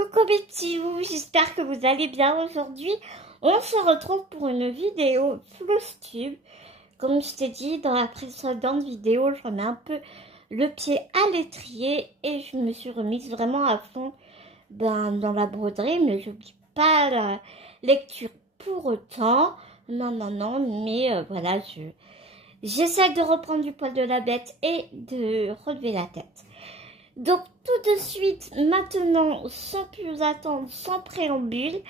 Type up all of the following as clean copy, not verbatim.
Coucou mes petits loups, j'espère que vous allez bien aujourd'hui. On se retrouve pour une vidéo Flowstube. Comme je t'ai dit dans la précédente vidéo, je remets un peu le pied à l'étrier et je me suis remise vraiment à fond dans la broderie, mais j'oublie pas la lecture pour autant. Non, mais voilà, j'essaie de reprendre du poil de la bête et de relever la tête. Donc tout de suite, maintenant, sans plus attendre, sans préambule,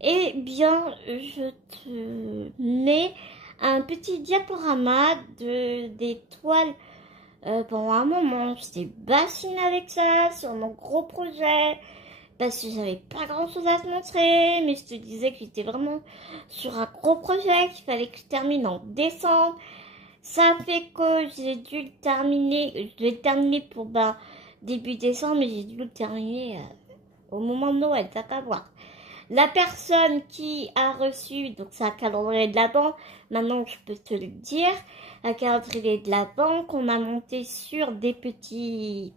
eh bien, je te mets un petit diaporama des toiles. Pendant un moment, j'étais bassinée avec ça sur mon gros projet parce que j'avais pas grand chose à te montrer, mais je te disais que j'étais vraiment sur un gros projet qu'il fallait que je termine en décembre. Ça fait que j'ai dû le terminer, je l'ai terminé pour début décembre, mais j'ai dû le terminer au moment de Noël, t'as qu'à voir. La personne qui a reçu, donc c'est un calendrier de la banque, maintenant je peux te le dire, un calendrier de la banque, on a monté sur des petits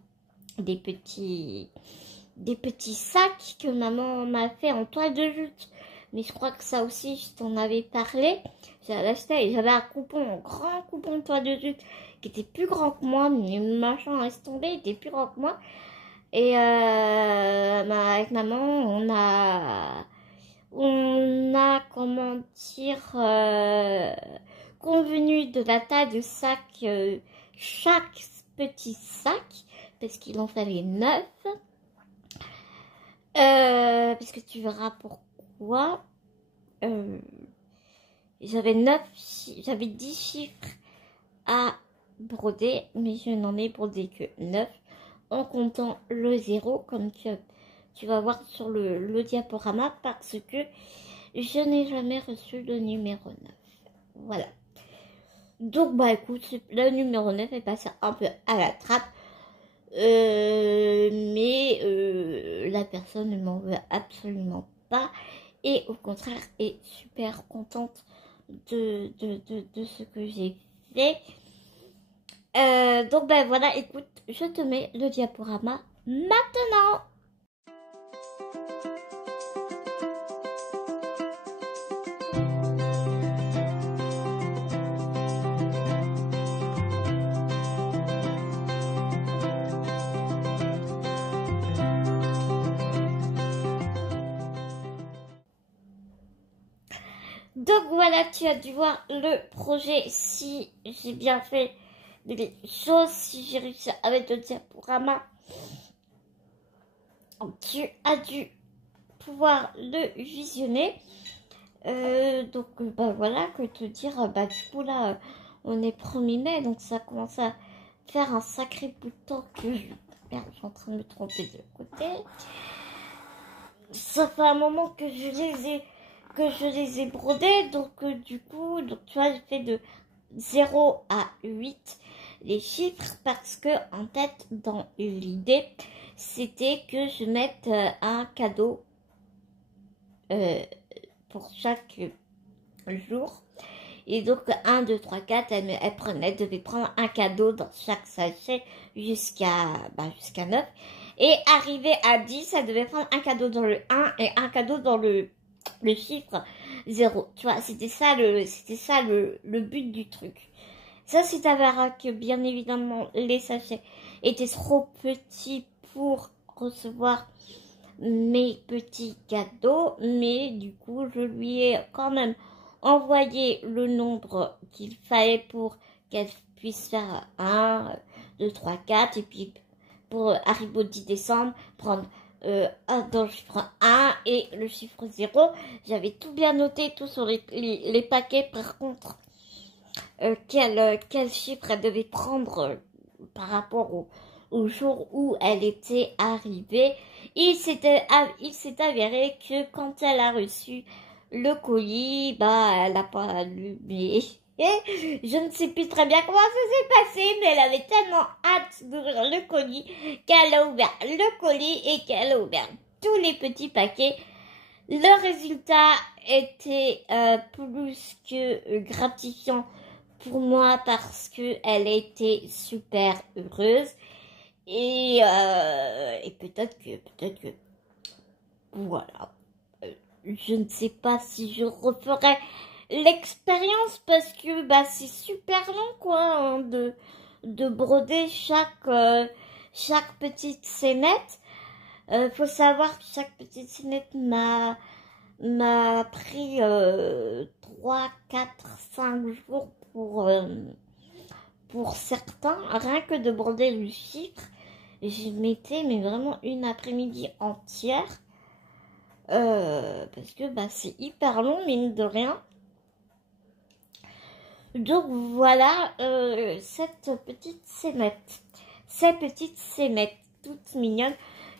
sacs que maman m'a fait en toile de jute. Mais je crois que ça aussi, je t'en avais parlé. J'avais acheté et j'avais un grand coupon de toile de jute qui était plus grand que moi, mais le machin reste tombé, il était plus grand que moi. Et avec maman, on a comment dire, convenu de la taille de sac, chaque petit sac, parce qu'il en fallait 9. Parce que tu verras pourquoi. J'avais 10 chiffres à broder, mais je n'en ai brodé que 9 en comptant le 0, comme tu vas voir sur le diaporama, parce que je n'ai jamais reçu le numéro 9. Voilà. Donc, écoute, le numéro 9 est passé un peu à la trappe. Mais la personne ne m'en veut absolument pas. Et au contraire, est super contente de ce que j'ai fait. Donc voilà, écoute, je te mets le diaporama maintenant. Donc voilà, tu as dû voir le projet, si j'ai bien fait les choses, si j'ai réussi à mettre le diaporama. Tu as dû pouvoir le visionner. Donc voilà, que te dire, du coup là, on est 1er mai, donc ça commence à faire un sacré bout de temps que merde, je suis en train de me tromper de côté. Ça fait un moment que je les ai brodés, donc du coup, tu vois, j'ai fait de 0 à 8 les chiffres, parce que en fait, dans l'idée, c'était que je mette un cadeau pour chaque jour. Et donc 1, 2, 3, 4, elle devait prendre un cadeau dans chaque sachet jusqu'à 9. Et arrivé à 10, elle devait prendre un cadeau dans le 1 et un cadeau dans le chiffre 0. Tu vois, c'était ça le but du truc. Ça, c'est avéré que bien évidemment les sachets étaient trop petits pour recevoir mes petits cadeaux, mais du coup je lui ai quand même envoyé le nombre qu'il fallait pour qu'elle puisse faire 1, 2, 3, 4, et puis pour arriver au 10 décembre prendre dans le chiffre 1 et le chiffre 0. J'avais tout bien noté, tout sur les paquets. Par contre, quel chiffre elle devait prendre par rapport au jour où elle était arrivée. Il s'est avéré que quand elle a reçu le colis, elle n'a pas allumé. Je ne sais plus très bien comment ça s'est passé, mais elle avait tellement hâte d'ouvrir le colis qu'elle a ouvert le colis et qu'elle a ouvert tous les petits paquets. Le résultat était plus que gratifiant pour moi, parce que elle était super heureuse. Et peut-être que voilà. Je ne sais pas si je referai l'expérience parce que bah, c'est super long quoi hein, de broder chaque petite scénette. Faut savoir que chaque petite scénette m'a pris 3, 4, 5 jours pour certains, rien que de broder le chiffre. Je mettais mais vraiment une après-midi entière parce que bah, c'est hyper long mine de rien. Donc voilà cette petite scénette, ces petites scénettes toutes mignonnes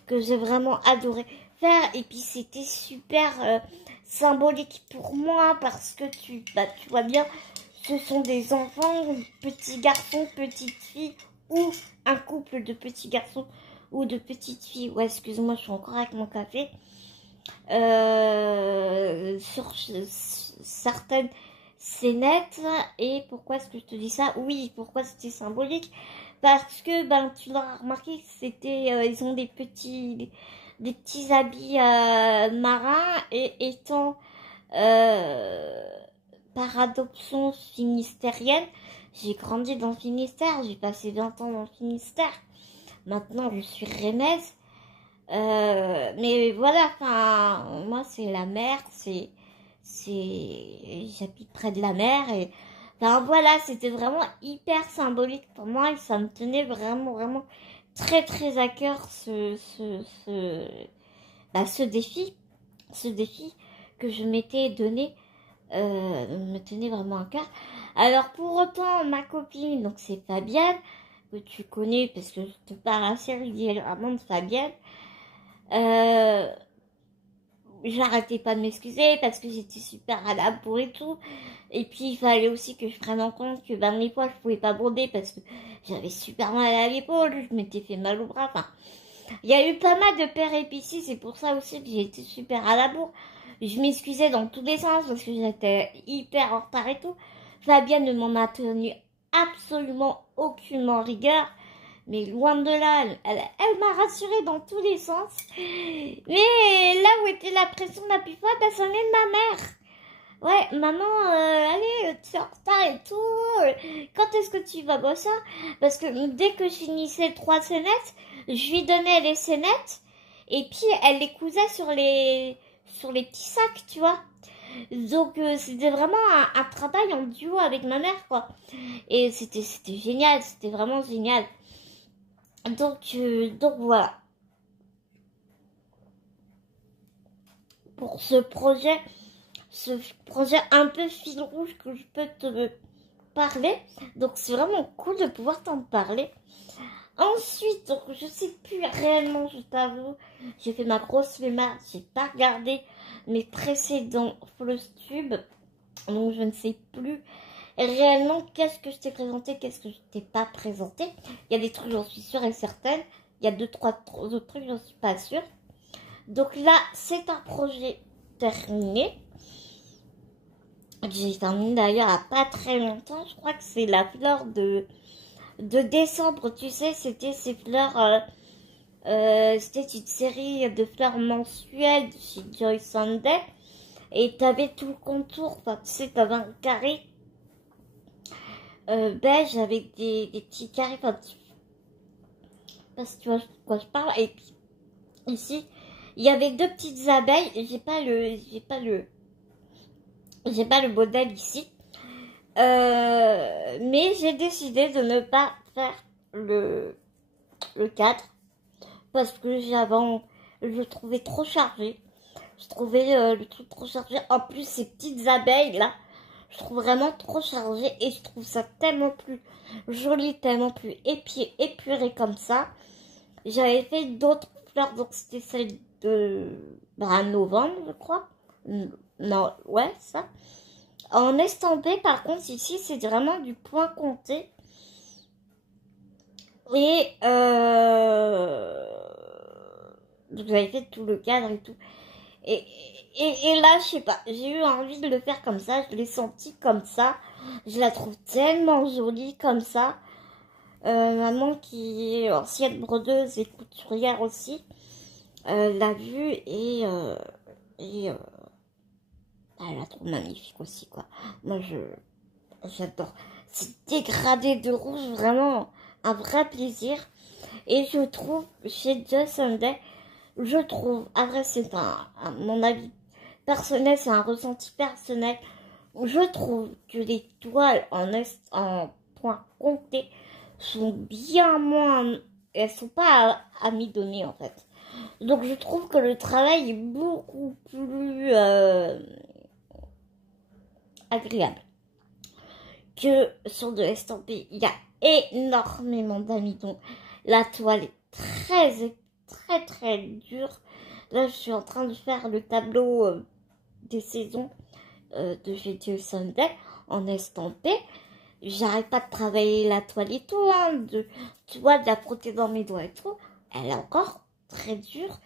que j'ai vraiment adoré faire. Et puis c'était super symbolique pour moi parce que tu vois bien, ce sont des enfants, petits garçons, petites filles ou un couple de petits garçons ou de petites filles. Ouais, excuse-moi, je suis encore avec mon café. Sur certaines scénettes. Et pourquoi est-ce que je te dis ça? Oui, pourquoi c'était symbolique? Parce que ben tu l'as remarqué, c'était ils ont des petits habits marins et étant par adoption finistérienne, j'ai grandi dans le Finistère, j'ai passé 20 ans dans le Finistère. Maintenant, je suis rennaise. Mais voilà, enfin, moi, c'est la mer, j'habite près de la mer et, enfin, voilà, c'était vraiment hyper symbolique pour moi et ça me tenait vraiment, vraiment très, très à cœur ce défi que je m'étais donné, me tenait vraiment à cœur. Alors, pour autant, ma copine, donc c'est Fabienne, que tu connais parce que je te parle assez régulièrement de Fabienne. J'arrêtais pas de m'excuser parce que j'étais super à la bourre et tout. Et puis il fallait aussi que je prenne en compte que ben, mes poids je pouvais pas broder parce que j'avais super mal à l'épaule, je m'étais fait mal au bras. Enfin, il y a eu pas mal de péripéties, c'est pour ça aussi que j'ai été super à la bourre. Je m'excusais dans tous les sens parce que j'étais hyper en retard et tout. Fabienne ne m'en a tenu absolument aucunement rigueur. Mais loin de là, elle m'a rassurée dans tous les sens. Mais là où était la pression la plus forte, ça venait de ma mère. Ouais, maman, allez, tu es en retard et tout. Quand est-ce que tu vas bosser? Parce que dès que je finissais 3 scénettes, je lui donnais les scénettes. Et puis, elle les cousait sur les petits sacs, tu vois. Donc, c'était vraiment un travail en duo avec ma mère, quoi. Et c'était génial, c'était vraiment génial. Donc voilà. Pour ce projet un peu fil rouge que je peux te parler. Donc c'est vraiment cool de pouvoir t'en parler. Ensuite, donc je sais plus réellement, je t'avoue, j'ai fait ma grosse flemmard, j'ai pas regardé mes précédents Flostube, donc je ne sais plus réellement qu'est-ce que je t'ai présenté, qu'est-ce que je t'ai pas présenté. Il y a des trucs, j'en suis sûre et certaine. Il y a 2-3 autres trucs, j'en suis pas sûre. Donc là, c'est un projet terminé. J'ai terminé d'ailleurs à pas très longtemps. Je crois que c'est la fleur de décembre. Tu sais, c'était ces fleurs... c'était une série de fleurs mensuelles de chez Joy Sunday. Et t'avais tout le contour. Enfin, tu sais, t'avais un carré beige avec des petits carrés. Enfin, je sais pas si tu vois de quoi je parle. Et puis, ici, il y avait 2 petites abeilles. J'ai pas le modèle ici. Mais j'ai décidé de ne pas faire le cadre. Parce que je le trouvais trop chargé. Je trouvais le truc trop chargé. En plus, ces petites abeilles là, je trouve vraiment trop chargé. Et je trouve ça tellement plus joli, tellement plus épuré comme ça. J'avais fait d'autres fleurs, donc c'était celle de novembre, je crois. Non, ouais, ça. En estampé, par contre, ici, c'est vraiment du point compté. Et donc j'avais fait tout le cadre et tout. Et là, je sais pas, j'ai eu envie de le faire comme ça. Je l'ai senti comme ça. Je la trouve tellement jolie comme ça. Maman qui est ancienne brodeuse et couturière aussi. l'a vue et elle la trouve magnifique aussi, quoi. Moi, j'adore. C'est dégradé de rouge, vraiment un vrai plaisir. Et je trouve, chez Just Sunday, je trouve, après c'est mon avis personnel, c'est un ressenti personnel, je trouve que les toiles en point compté sont bien moins, elles sont pas amidonnées en fait. Donc je trouve que le travail est beaucoup plus agréable que sur de l'estampé. Il y a énormément d'amidon. La toile est très dure. Là, je suis en train de faire le tableau des saisons de GTE Sunday en estampé. J'arrête pas de travailler la toile et tout, hein, tu vois, de la frotter dans mes doigts et tout. Elle est encore très dure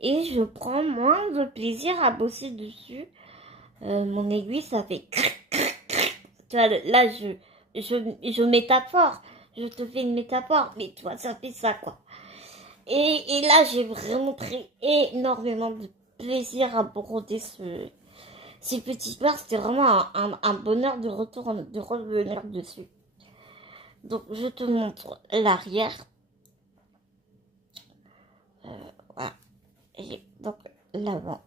et je prends moins de plaisir à bosser dessus. Mon aiguille, ça fait tu vois, là, je métaphore. Je te fais une métaphore, mais toi, ça fait ça, quoi. Et là, j'ai vraiment pris énormément de plaisir à broder ces petites barres. C'était vraiment un bonheur de revenir dessus. Donc, je te montre l'arrière. Voilà. Et donc, l'avant.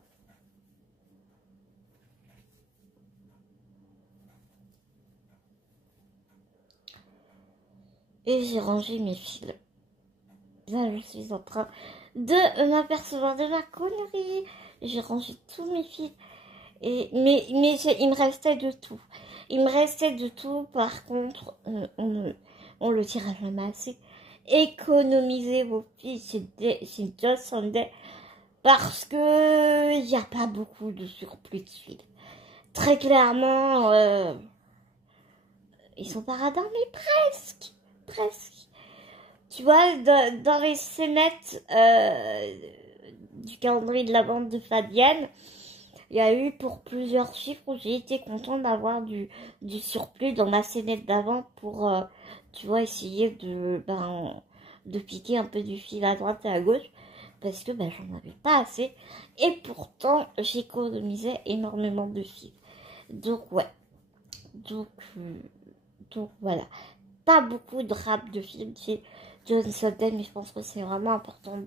Et j'ai rangé mes fils. Là, je suis en train de m'apercevoir de ma connerie. J'ai rangé tous mes fils. Mais il me restait de tout. Il me restait de tout. Par contre, on le dira jamais assez. Économisez vos fils chez Just Sunday parce que il n'y a pas beaucoup de surplus de fils. Très clairement, ils sont pas radins, mais presque. Tu vois, dans les scénettes du calendrier de la bande de Fabienne, il y a eu pour plusieurs chiffres où j'ai été contente d'avoir du surplus dans ma scénette d'avant pour, tu vois, essayer de piquer un peu du fil à droite et à gauche parce que j'en avais pas assez et pourtant j'économisais énormément de fil. Donc ouais, donc voilà. Pas beaucoup de rap de film chez Just Sunday, mais je pense que c'est vraiment important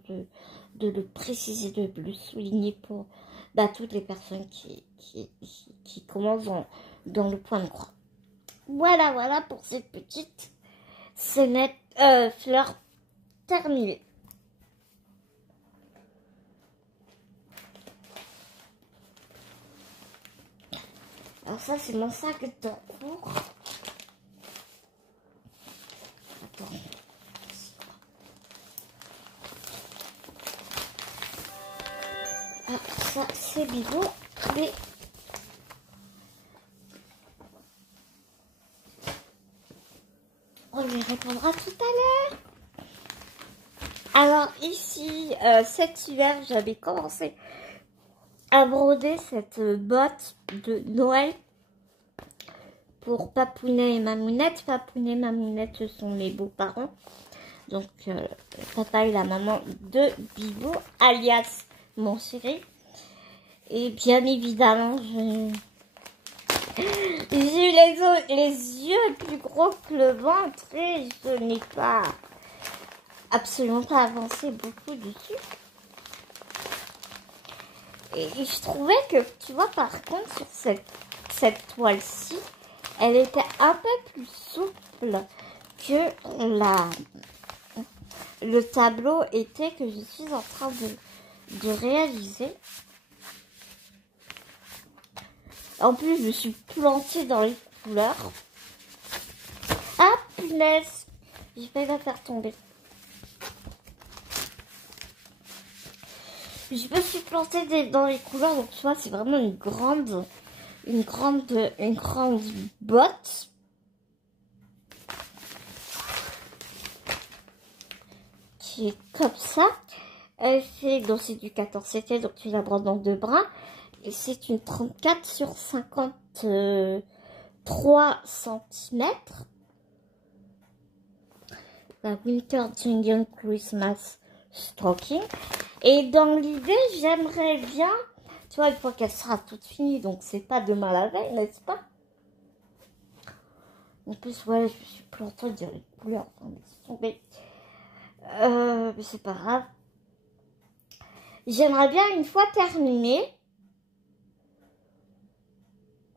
de le préciser, de le souligner pour toutes les personnes qui commencent dans le point de croix. Voilà pour cette petite scénette fleur terminée. Alors ça, c'est mon sac de cours. Attends. Ah, ça, c'est bidon, mais... on lui répondra tout à l'heure. Alors ici, cet hiver, j'avais commencé à broder cette botte de Noël pour Papounet et Mamounette. Papounet et Mamounette, ce sont mes beaux-parents. Donc, papa et la maman de Bibo, alias mon chéri. Et bien évidemment, j'ai eu les yeux plus gros que le ventre et je n'ai absolument pas avancé beaucoup dessus. Et je trouvais que, tu vois, par contre, sur cette toile-ci, elle était un peu plus souple que le tableau était que je suis en train de réaliser. En plus, je me suis plantée dans les couleurs. Ah, punaise! J'ai failli la faire tomber. Je me suis plantée dans les couleurs, donc tu vois, c'est vraiment une grande botte. Qui est comme ça. Elle fait, donc c'est du 14/7, donc tu la brodes dans 2 brins. Et c'est une 34 sur 53 cm. La Winter Jingle Christmas Stocking. Et dans l'idée, j'aimerais bien, tu vois, une fois qu'elle sera toute finie, donc c'est pas demain la veille, n'est-ce pas? En plus, ouais, je me suis plantée de les couleurs, enfin, laisse tomber. Mais c'est pas grave. J'aimerais bien une fois terminée,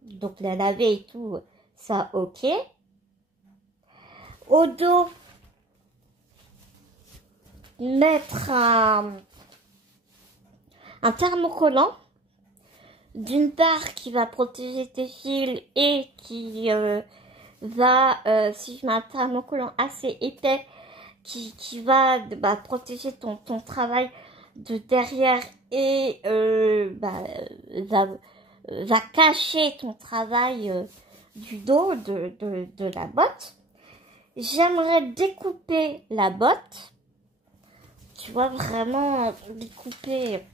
donc la laver et tout, ça ok. Au dos, mettre un thermocollant, d'une part qui va protéger tes fils et qui si je mets un thermocollant assez épais, qui va protéger ton travail de derrière et va cacher ton travail du dos de la botte. J'aimerais découper la botte, tu vois, vraiment découper,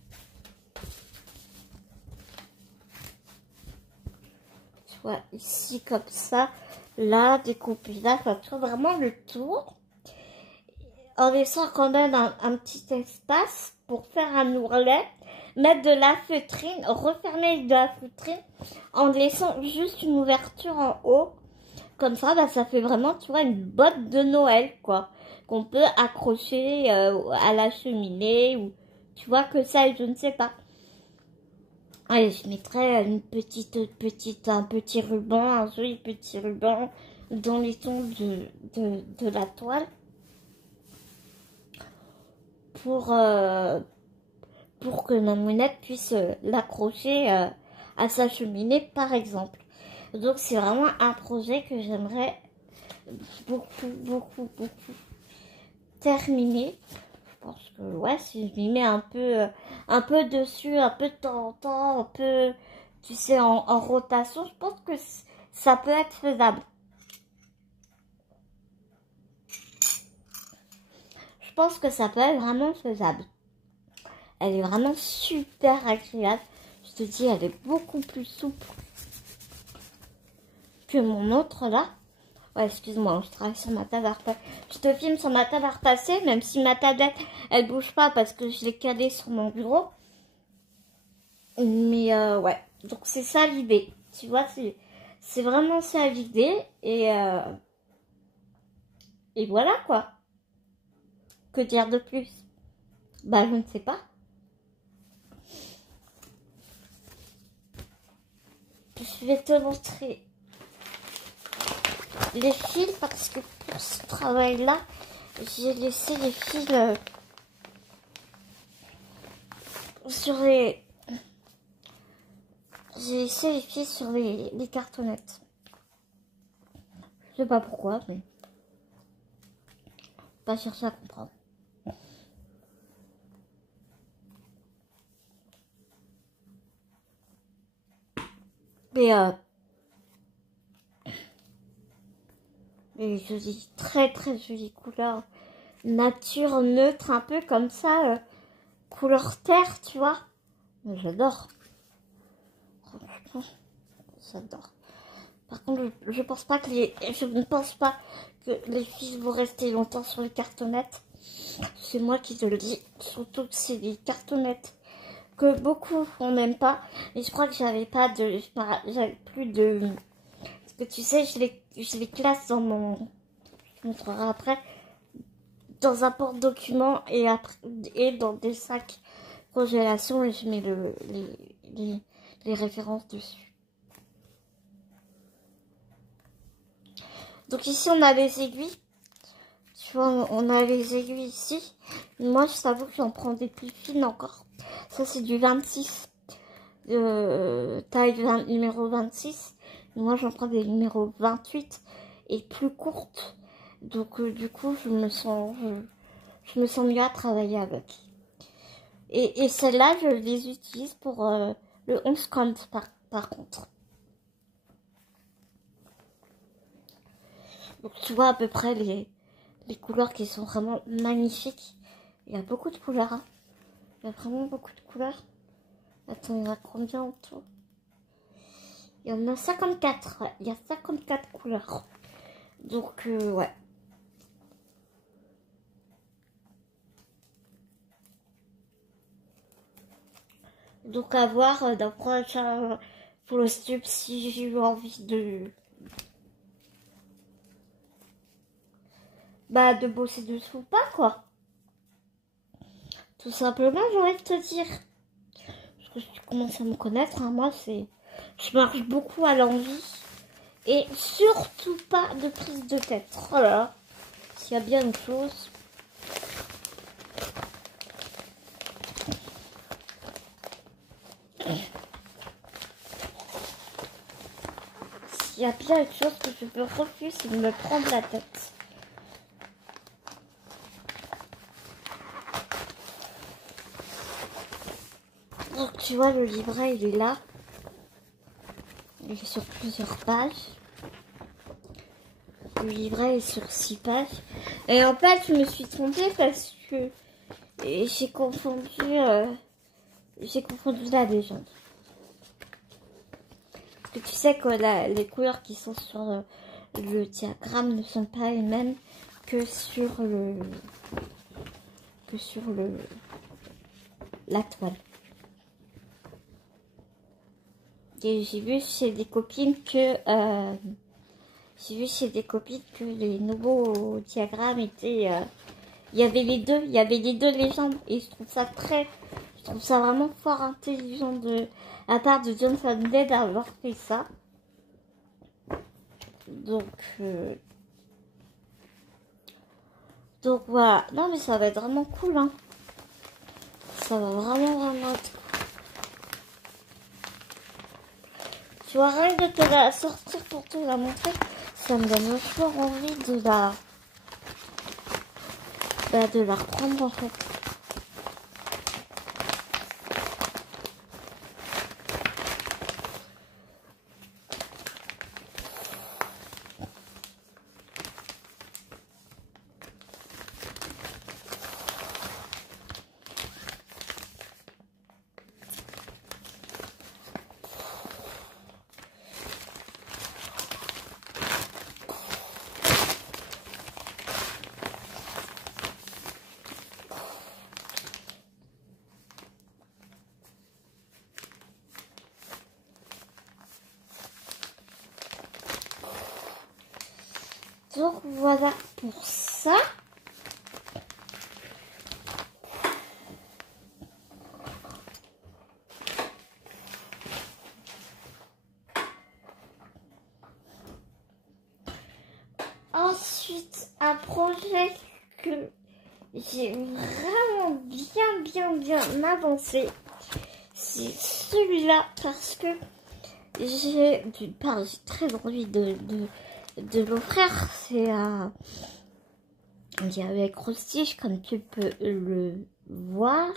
tu vois, ici comme ça, là, découper là, enfin, tu vois, vraiment le tour, en laissant quand même un petit espace pour faire un ourlet, mettre de la feutrine, refermer de la feutrine, en laissant juste une ouverture en haut. Comme ça, ça fait vraiment, tu vois, une botte de Noël, quoi. Qu'on peut accrocher à la cheminée ou, tu vois, que ça, je ne sais pas. Allez, je mettrais un petit ruban, un joli petit ruban dans les tons de la toile. Pour que ma mounette puisse l'accrocher à sa cheminée, par exemple. Donc, c'est vraiment un projet que j'aimerais beaucoup terminer. Je pense que, ouais, si je m'y mets un peu dessus, un peu de temps en temps, un peu, tu sais, en rotation, je pense que ça peut être faisable. Je pense que ça peut être vraiment faisable. Elle est vraiment super agréable. Je te dis, elle est beaucoup plus souple que mon autre là. Ouais, excuse-moi, je travaille sur ma table à repasser. Je te filme sur ma table à repasser, même si ma tablette, elle bouge pas parce que je l'ai calée sur mon bureau. Mais ouais, donc c'est ça l'idée. Tu vois, c'est vraiment ça l'idée. Et voilà quoi. Que dire de plus? Bah, je ne sais pas. Je vais te montrer les fils parce que pour ce travail-là, j'ai laissé les fils sur les... J'ai laissé les fils sur les cartonnettes. Je sais pas pourquoi, mais... Pas chercher à comprendre. Mais jolie, très jolie couleur. Nature neutre, un peu comme ça. Couleur terre, tu vois. J'adore. Franchement, j'adore. Par contre, je pense pas que je ne pense pas que les fils vont rester longtemps sur les cartonnettes. C'est moi qui te le dis. Surtout que c'est des cartonnettes que beaucoup on n'aime pas. Et je crois que j'avais plus de... Parce que tu sais, je les classe dans mon... Je te montrerai après. Dans un porte-document et dans des sacs congélation et je mets les références dessus. Donc ici on a les aiguilles. Tu vois, on a les aiguilles ici. Moi je t'avoue que j'en prends des plus fines encore. Ça c'est du 26. Taille numéro 26. Moi j'en prends des numéros 28 et plus courtes. Donc du coup je me sens mieux à travailler avec. Et celles-là, je les utilise pour le 11 compte par contre. Donc tu vois à peu près les couleurs qui sont vraiment magnifiques. Il y a beaucoup de couleurs. Hein. Il y a vraiment beaucoup de couleurs. Attends, il y en a combien en tout? Il y en a 54. Il y a 54 couleurs. Donc ouais. Donc à voir d'un prochain Flowstube si j'ai eu envie de bosser dessus ou pas, quoi. Tout simplement, j'ai envie de te dire. Parce que tu commences à me connaître, hein, moi je marche beaucoup à l'envie. Et surtout pas de prise de tête. Oh là là. S'il y a bien une chose. S'il y a bien une chose que je peux refuser, c'est de me prendre la tête. Donc tu vois, le livret, il est là. Il est sur plusieurs pages. Le livret est sur 6 pages. Et en fait, je me suis trompée parce que j'ai confondu la légende. Parce que tu sais que les couleurs qui sont sur le diagramme ne sont pas les mêmes que sur la toile. Et j'ai vu chez des copines que les nouveaux diagrammes étaient il y avait les deux légendes et je trouve ça vraiment fort intelligent de la part de Johnson Dead d'avoir fait ça. Donc voilà. Non mais ça va être vraiment cool, hein. Ça va vraiment être cool. Tu vois, rien de te la sortir pour te la montrer, ça me donne toujours envie de la reprendre en fait. Donc voilà pour ça. Ensuite, un projet que j'ai vraiment bien avancé, c'est celui-là parce que d'une part, j'ai très envie de l'offrir. C'est avec Rostiche, comme tu peux le voir.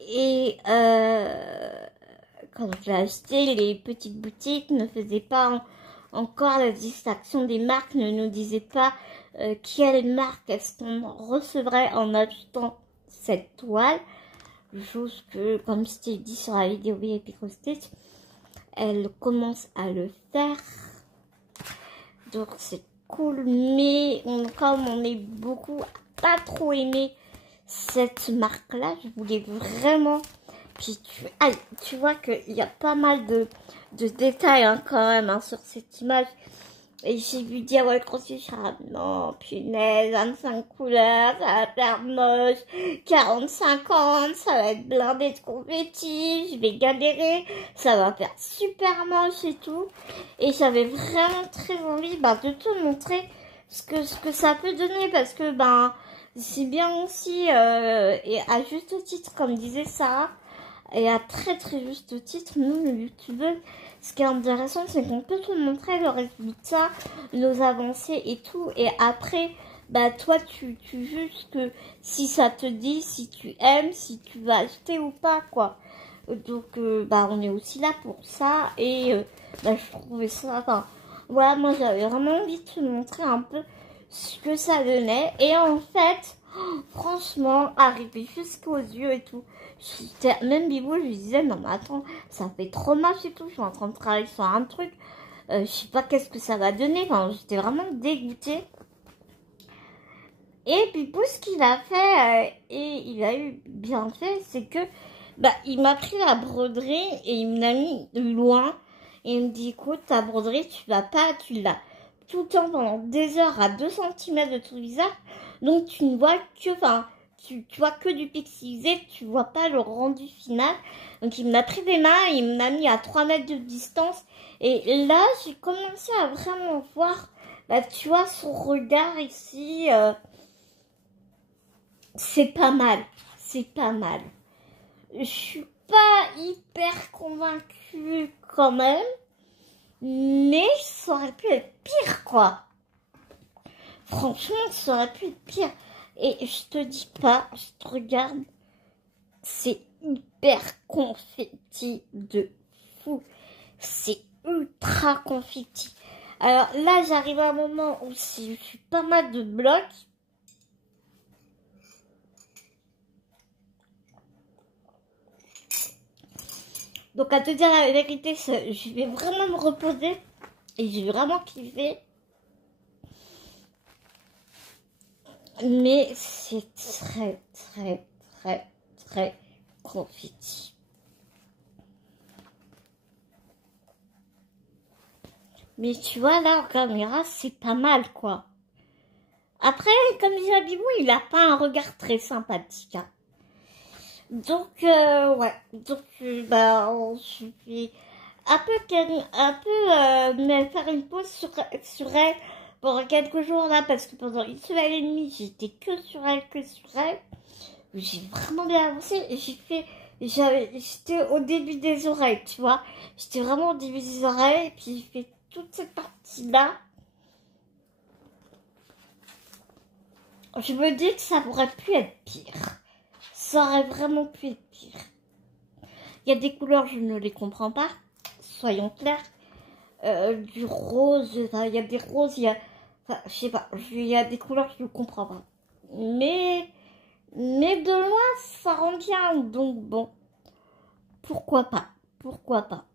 Et quand je l'ai acheté, les petites boutiques ne faisaient pas encore la distinction des marques, ne nous disaient pas quelle marque est-ce qu'on recevrait en achetant cette toile. Chose que, comme je t'ai dit sur la vidéo VIP Rostiche, elle commence à le faire. Donc c'est cool, mais comme on est beaucoup pas trop aimé cette marque là, je voulais vraiment. Puis tu vois qu'il y a pas mal de détails hein, quand même hein, sur cette image. Et j'ai vu dire ouais, non, punaise, 25 couleurs, ça va faire moche, 40-50, ça va être blindé de confettis, je vais galérer, ça va faire super moche et tout. Et j'avais vraiment très envie de te montrer ce que ça peut donner parce que c'est bien aussi, et à juste titre, comme disait Sarah, et à très juste titre, nous, les youtubeurs, ce qui est intéressant, c'est qu'on peut te montrer le résultat, nos avancées et tout. Et après, toi, tu juges que si ça te dit, si tu aimes, si tu vas acheter ou pas, quoi. Donc, on est aussi là pour ça. Et je trouvais ça... Enfin, voilà, moi, j'avais vraiment envie de te montrer un peu ce que ça donnait. Et en fait... franchement, arrivé jusqu'aux yeux et tout. Même Bibou, je lui disais, non mais attends, ça fait trop moche et tout. Je suis en train de travailler sur un truc. Je sais pas qu'est-ce que ça va donner. Enfin, j'étais vraiment dégoûtée. Et Bibou, ce qu'il a fait, et il a eu bien fait, c'est que Bah, il m'a pris la broderie et il me l'a mis loin. Et il me dit, écoute, ta broderie, tu l'as tout le temps pendant des heures à 2 cm de ton visage. Donc, tu ne vois que, enfin, tu vois que du pixelisé, tu vois pas le rendu final. Donc, il m'a pris des mains et il me l'a mis à 3 mètres de distance. Et là, j'ai commencé à vraiment voir, bah, tu vois, son regard ici, c'est pas mal. C'est pas mal. Je suis pas hyper convaincue quand même, mais ça aurait pu être pire, quoi. Franchement, ça aurait pu être pire. Et je te dis pas, je te regarde, c'est hyper confetti de fou. C'est ultra confetti. Alors là, j'arrive à un moment où si je suis pas mal de blocs. Donc à te dire la vérité, je vais vraiment me reposer et j'ai vraiment kiffé. Mais c'est très très très très confetti. Mais tu vois là en caméra, c'est pas mal quoi. Après, comme dit Abibou, il a pas un regard très sympathique. Hein. Donc ouais, donc bah je vais me faire une pause sur elle pendant quelques jours là parce que pendant une semaine et demie j'étais que sur elle. J'ai vraiment bien avancé et j'étais au début des oreilles, tu vois. J'étais vraiment au début des oreilles et puis j'ai fait toute cette partie là. Je me dis que ça pourrait pu être pire. Ça aurait vraiment pu être pire. Il y a des couleurs, je ne les comprends pas. Soyons clairs. Du rose, enfin, il y a des roses, enfin, je sais pas, il y a des couleurs que je ne comprends pas. Mais de loin, ça rend bien, donc bon, pourquoi pas, pourquoi pas.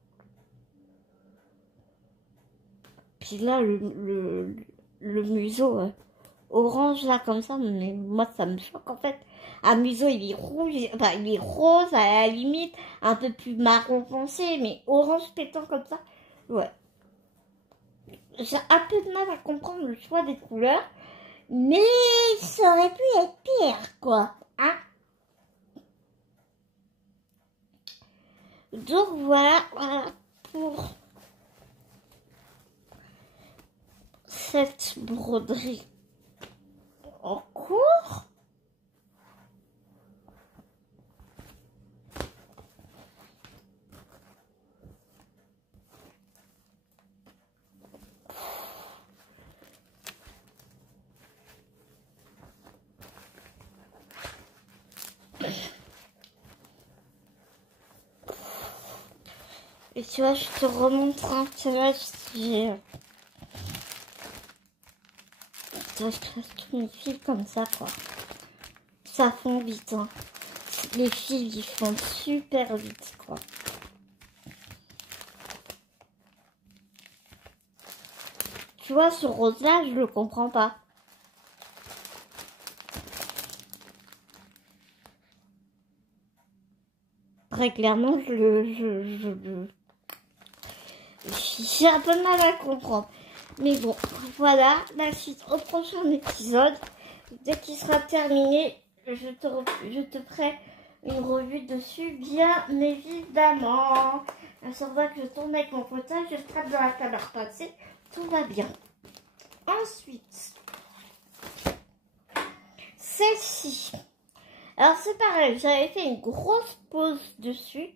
Puis là, le museau orange là comme ça, mais moi ça me choque en fait. Un museau il est rouge, enfin il est rose à la limite, un peu plus marron foncé, mais orange pétant comme ça, ouais. J'ai un peu de mal à comprendre le choix des couleurs, mais ça aurait pu être pire, quoi. Hein? Donc voilà pour cette broderie en cours. Et tu vois, je te remontre un peu si je passe tous mes fils comme ça, quoi. Ça fond vite, hein. Les fils, ils font super vite, quoi. Tu vois, ce rose-là, je le comprends pas. Très clairement, j'ai un peu de mal à comprendre. Mais bon, voilà, la suite au prochain épisode. Dès qu'il sera terminé, je te ferai une revue dessus, bien évidemment. À savoir que je tourne avec mon fauteuil, je trappe dans la caméra passée, tout va bien. Ensuite, celle-ci. Alors c'est pareil, j'avais fait une grosse pause dessus.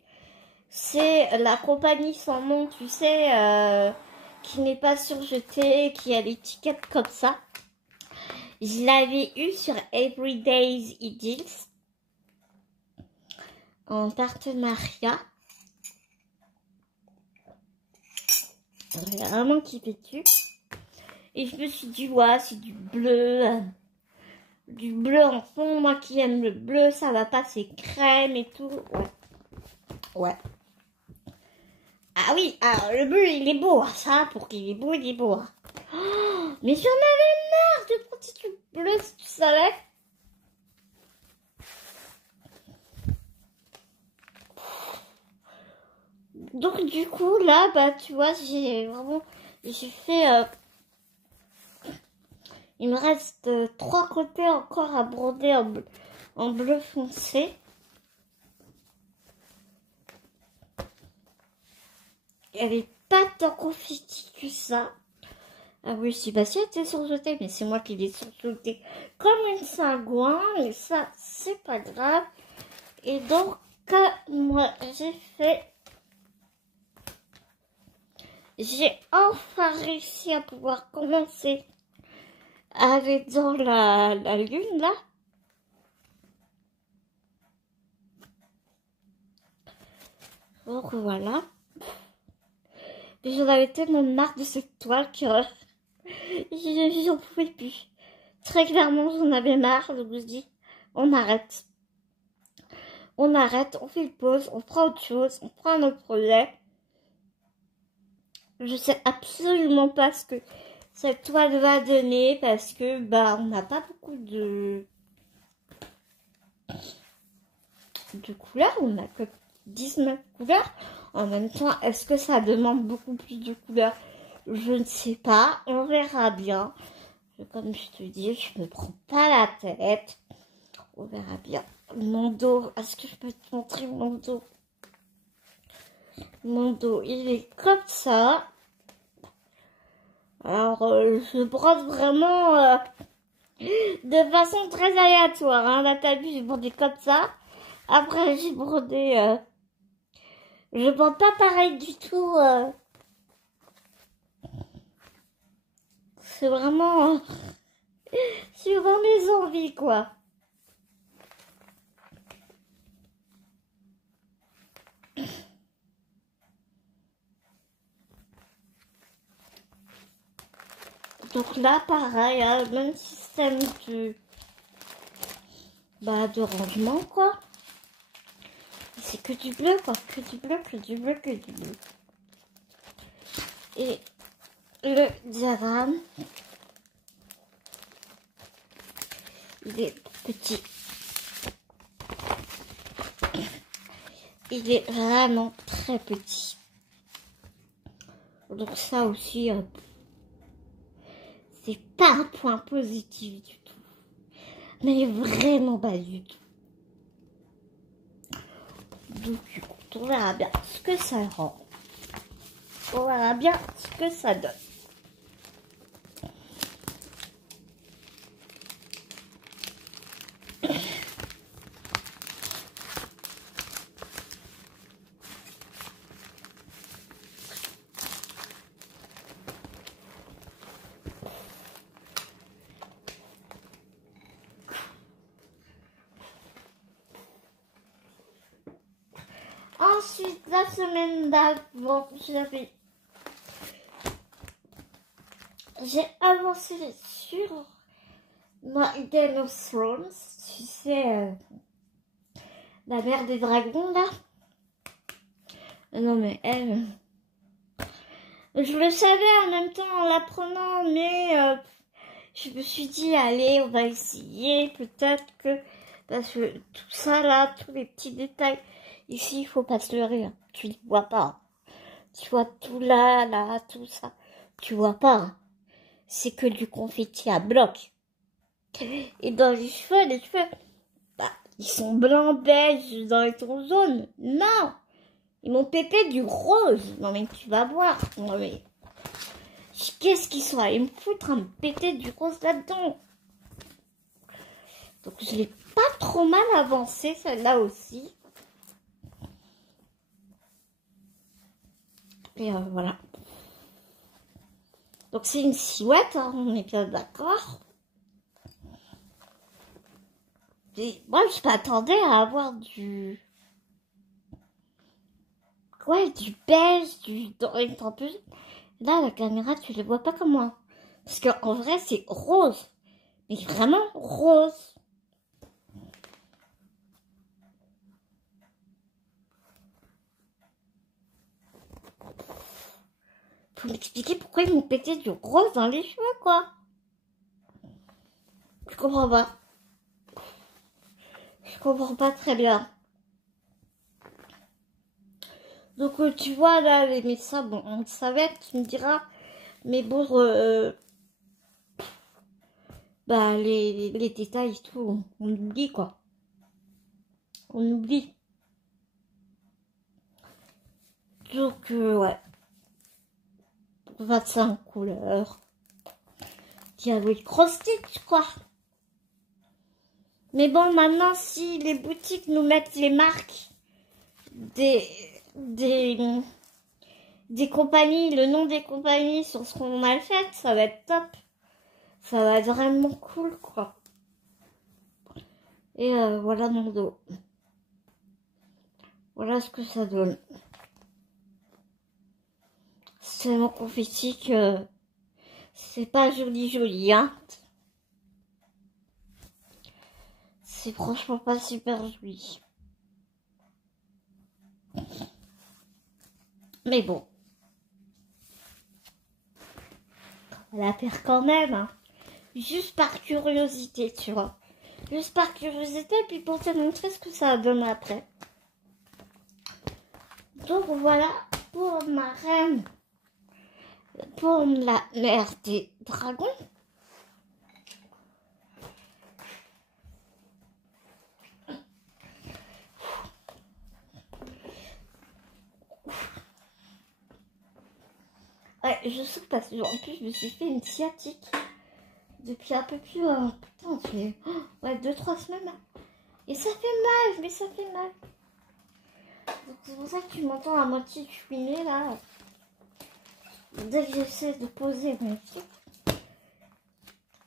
C'est la compagnie sans nom, tu sais, qui n'est pas surjetée, qui a l'étiquette comme ça. Je l'avais eu sur Everyday's Ideals en partenariat. J'ai vraiment kiffé dessus. Et je me suis dit, ouais, c'est du bleu en fond. Moi qui aime le bleu, ça va passer crème et tout. Ouais. Ouais. Ah oui, alors le bleu, il est beau. Ça, pour qu'il est beau, il est beau. Oh, mais j'en avais marre de petits trucs bleus, si tu savais. Donc du coup là, bah tu vois, j'ai fait, il me reste 3 côtés encore à broder en bleu foncé. Elle est pas tant confetti que ça. Ah oui, Sébastien était surjeté, mais c'est moi qui l'ai surjeté comme une sagouin, mais ça, c'est pas grave. Et donc, moi, j'ai enfin réussi à pouvoir commencer à aller dans la lune, là. Donc voilà. Mais j'en avais tellement marre de cette toile que j'en pouvais plus. Très clairement, j'en avais marre, donc je dis, on arrête. On arrête, on fait une pause, on prend autre chose, on prend un autre projet. Je sais absolument pas ce que cette toile va donner parce que bah on n'a pas beaucoup de couleurs, on n'a que 19 couleurs. En même temps, est-ce que ça demande beaucoup plus de couleurs? Je ne sais pas, on verra bien. Comme je te dis, je me prends pas la tête. On verra bien. Mon dos, est-ce que je peux te montrer mon dos? Mon dos, il est comme ça. Alors, je brode vraiment de façon très aléatoire. Hein. Là, t'as vu, j'ai brodé comme ça. Après, j'ai brodé... je brode pas pareil du tout. C'est vraiment... suivant mes envies, quoi. Donc là, pareil, hein, même système de rangement, quoi. C'est que du bleu, quoi. Que du bleu, que du bleu, que du bleu. Et le diagramme, il est petit. Il est vraiment très petit. Donc ça aussi, c'est pas un point positif du tout. Mais vraiment pas du tout. Donc on verra bien ce que ça rend. On verra bien ce que ça donne. Ensuite, la semaine d'avant, j'ai avancé sur ma Game of Thrones, tu sais, la mère des dragons là. Non mais elle, je le savais en même temps en l'apprenant, mais je me suis dit allez, on va essayer, peut-être que parce que tout ça là, tous les petits détails ici, il faut pas se leurrer, hein. Tu ne vois pas. Tu vois tout là, tout ça, tu vois pas. C'est que du confetti à bloc. Et dans les cheveux, ils sont blancs, beige, dans les tons jaunes. Non, ils m'ont pété du rose. Non mais tu vas voir. Non mais qu'est-ce qu'ils sont allés me foutre à me péter du rose là-dedans? Donc je l'ai pas trop mal avancé celle-là aussi. Et voilà. Donc c'est une silhouette, hein, on est bien d'accord. Moi je m'attendais à avoir du beige, du doré un peu. Là la caméra tu les vois pas comme moi. Parce qu'en vrai c'est rose. Mais vraiment rose. Faut m'expliquer pourquoi ils m'ont pété du rose dans les cheveux, quoi. Je comprends pas. Je comprends pas très bien. Donc tu vois là, les médecins, bon, on le savait, tu me diras. Mais bon, bah les détails et tout, on oublie quoi. On oublie. Donc ouais. 25 couleurs. Diabolique Cross-Stitch, je crois. Mais bon, maintenant, si les boutiques nous mettent les marques des compagnies, le nom des compagnies sur ce qu'on achète, ça va être top. Ça va être vraiment cool, quoi. Et voilà mon dos. Voilà ce que ça donne. C'est mon confetti que c'est pas joli, hein. C'est franchement pas super joli. Mais bon. On va la faire quand même, hein. Juste par curiosité, tu vois. Juste par curiosité, puis pour te montrer ce que ça donne après. Donc voilà pour ma reine. Pour la mère des dragons. Ouais, je sais parce que en plus je me suis fait une sciatique depuis un peu plus putain, ouais, 2-3 semaines. Et ça fait mal, mais ça fait mal. Donc c'est pour ça que tu m'entends à moitié chouiner là. Dès que j'essaie de poser mes trucs,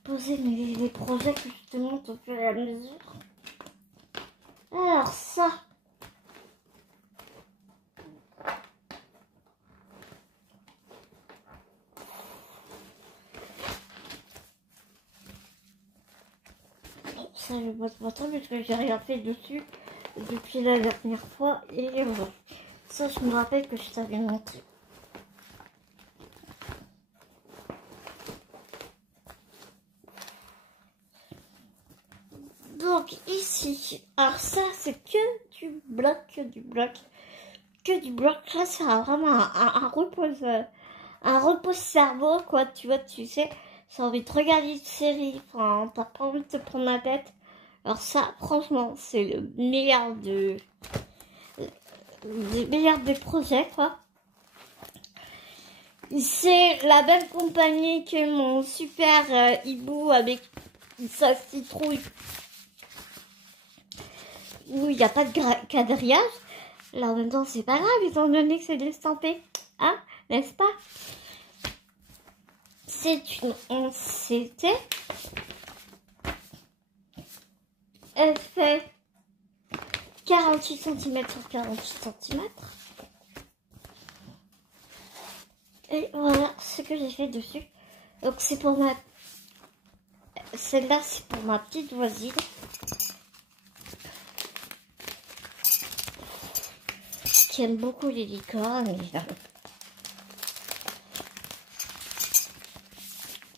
poser les projets que je te montre au fur et à mesure. Alors ça. Ça, je bosse pas trop parce que j'ai rien fait dessus depuis la dernière fois. Et voilà. Ça, je me rappelle que je t'avais montré. Donc ici, alors ça c'est que du bloc, que du bloc. Là c'est vraiment un repose cerveau quoi, tu vois, tu sais, t'as envie de regarder une série, enfin t'as pas envie de te prendre la tête. Alors ça, franchement, c'est le meilleur des meilleurs des projets quoi. C'est la même compagnie que mon super hibou avec sa citrouille. Où il n'y a pas de quadrillage. Là, en même temps, c'est pas grave, étant donné que c'est estampé. Hein, n'est-ce pas? C'est une 11CT. Elle fait 48 cm sur 48 cm. Et voilà ce que j'ai fait dessus. Donc, c'est pour ma... Celle-là, c'est pour ma petite voisine. Qui aime beaucoup les licornes.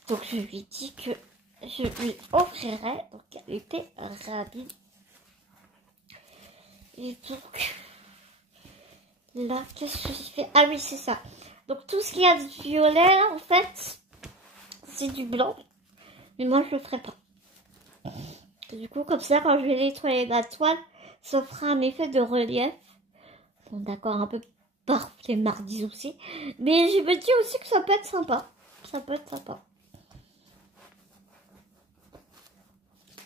Donc je lui dis que je lui offrirai. Donc elle était ravie. Et donc là, qu'est-ce que j'ai fait? Ah oui, c'est ça. Donc tout ce qu'il y a de violet, en fait, c'est du blanc. Mais moi, je le ferai pas. Et du coup, comme ça, quand je vais nettoyer la toile, ça fera un effet de relief. Bon, d'accord, un peu par les mardis aussi. Mais je me dis aussi que ça peut être sympa. Ça peut être sympa.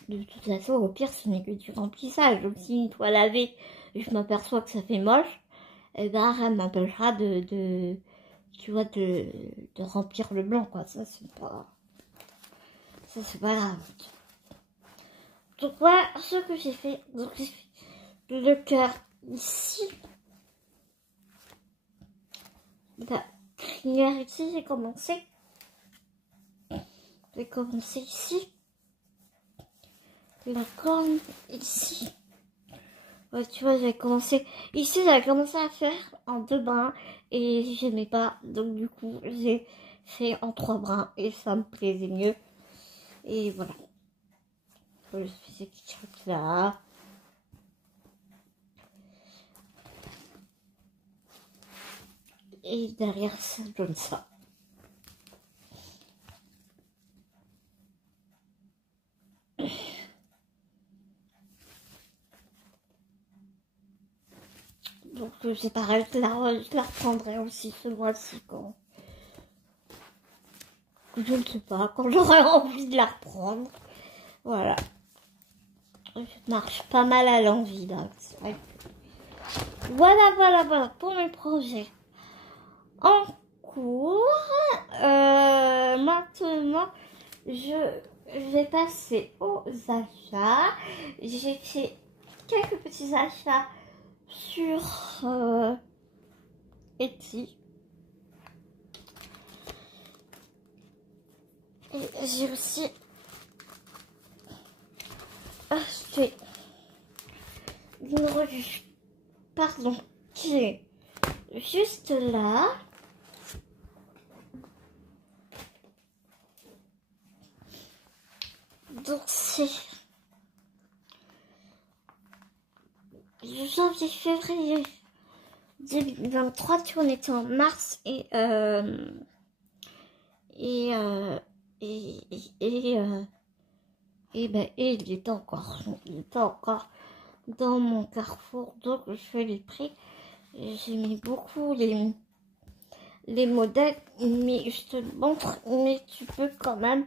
De toute façon, au pire, ce n'est que du remplissage. Donc, si une toile lavée, je m'aperçois que ça fait moche, et ben, elle m'empêchera tu vois, de remplir le blanc, quoi. Ça, c'est pas grave. Donc, voilà ce que j'ai fait. Donc, j'ai fait le cœur ici. La crinière ici, j'ai commencé. J'ai commencé ici. La corne ici. Ouais, tu vois, j'avais commencé à faire en 2 brins et j'aimais pas. Donc du coup, j'ai fait en 3 brins et ça me plaisait mieux. Et voilà. Je fais ces petits trucs là. Et derrière ça donne ça. Donc c'est pareil, je la reprendrai aussi ce mois-ci quand... Je ne sais pas, quand j'aurai envie de la reprendre. Voilà. Je marche pas mal à l'envie là. Ouais. Voilà pour mes projets en cours. Maintenant, je vais passer aux achats. J'ai fait quelques petits achats sur Etsy. Et j'ai aussi acheté une revue, pardon, qui est juste là. Donc c'est janvier-février 2023, tu en étais en mars et il était encore dans mon Carrefour, donc je fais les prix. J'ai mis beaucoup les modèles, mais je te montre, mais tu peux quand même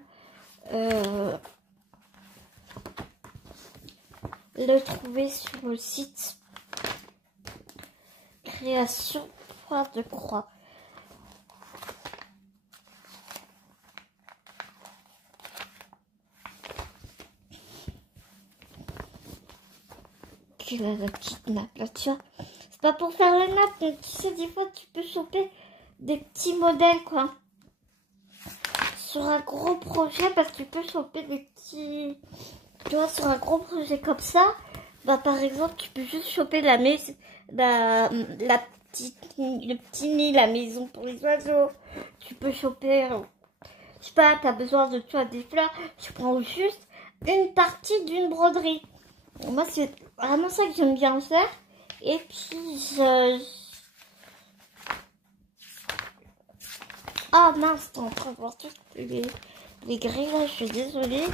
le trouver sur le site Création Point de Croix. Qui a la petite nappe là, tu vois. C'est pas pour faire la nappe, mais tu sais, des fois tu peux choper des petits modèles quoi. Sur un gros projet, parce que tu peux choper des petits. Tu vois, sur un gros projet comme ça, bah par exemple, tu peux juste choper le petit nid, la maison pour les oiseaux. Tu peux choper, je sais pas, t'as besoin de toi des fleurs. Tu prends juste une partie d'une broderie. Moi, c'est vraiment ça que j'aime bien faire. Et puis, ah mince, t'es en train de voir toutes les grilles là, je suis désolée.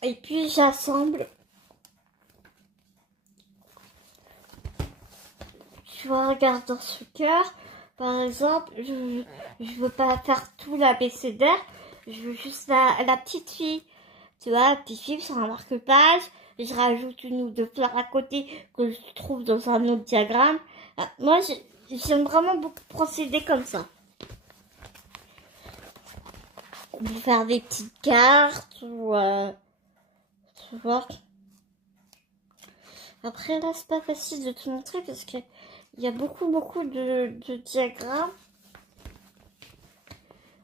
Et puis j'assemble. Tu vois, regarde dans ce cœur. Par exemple, je veux pas faire tout l'abécédaire. Je veux juste la petite fille. Tu vois, la petite fille sur un marque-page. Je rajoute une ou deux fleurs à côté que je trouve dans un autre diagramme. Moi, j'aime vraiment beaucoup procéder comme ça. On peut faire des petites cartes ou... tu vois. Après, là, c'est pas facile de te montrer parce que il y a beaucoup de diagrammes.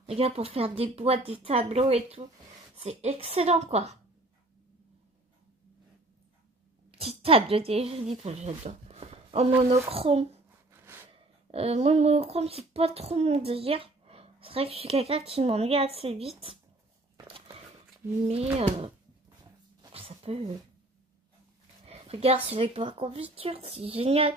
Regarde, pour faire des boîtes, des tableaux et tout. C'est excellent, quoi. Petite table de déjeuner que j'adore. En monochrome. Moi, le monochrome, c'est pas trop mon délire. C'est vrai que je suis quelqu'un qui m'ennuie assez vite. Mais ça peut... Regarde, c'est avec la confiture, c'est génial.